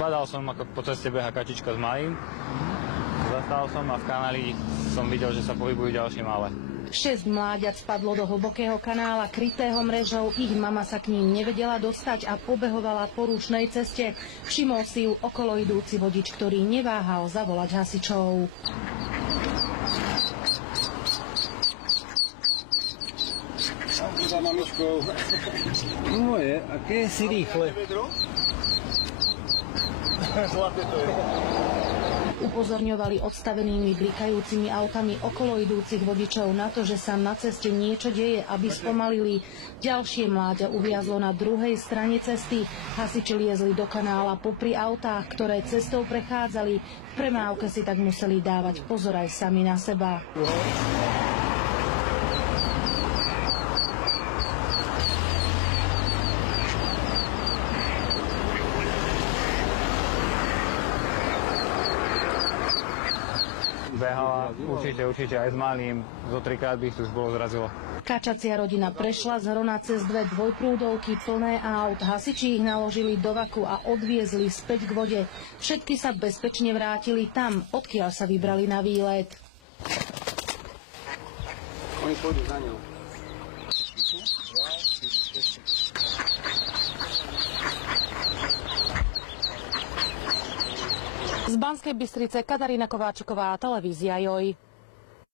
Zbadal som, ako po ceste beha kačička s malým. Zastal som a v kanáli som videl, že sa pohybujú ďalšie malé. 6 mláďat spadlo do hlbokého kanála krytého mrežou. Ich mama sa k ním nevedela dostať a pobehovala po rušnej ceste. Všimol si ju okoloidúci vodič, ktorý neváhal zavolať hasičov. Za mamičkou. Moje, aké si rýchle. Zlaté to je. Upozorňovali odstavenými blikajúcimi autami okoloidúcich vodičov na to, že sa na ceste niečo deje, aby spomalili. Ďalšie mláďa uviazlo na druhej strane cesty. Hasiči liezli do kanála popri autách, ktoré cestou prechádzali. V premávke si tak museli dávať pozor aj sami na seba. Behala určite aj s malým, zo 3-krát by ich tu už bolo zrazilo. Kačacia rodina prešla z Hrona cez 2 dvojprúdovky plné aut. Hasiči ich naložili do vaku a odviezli späť k vode. Všetky sa bezpečne vrátili tam, odkiaľ sa vybrali na výlet. Oni pôjdu za ňou. Z Banskej Bystrice Katarína Kováčiková, televízia JOJ.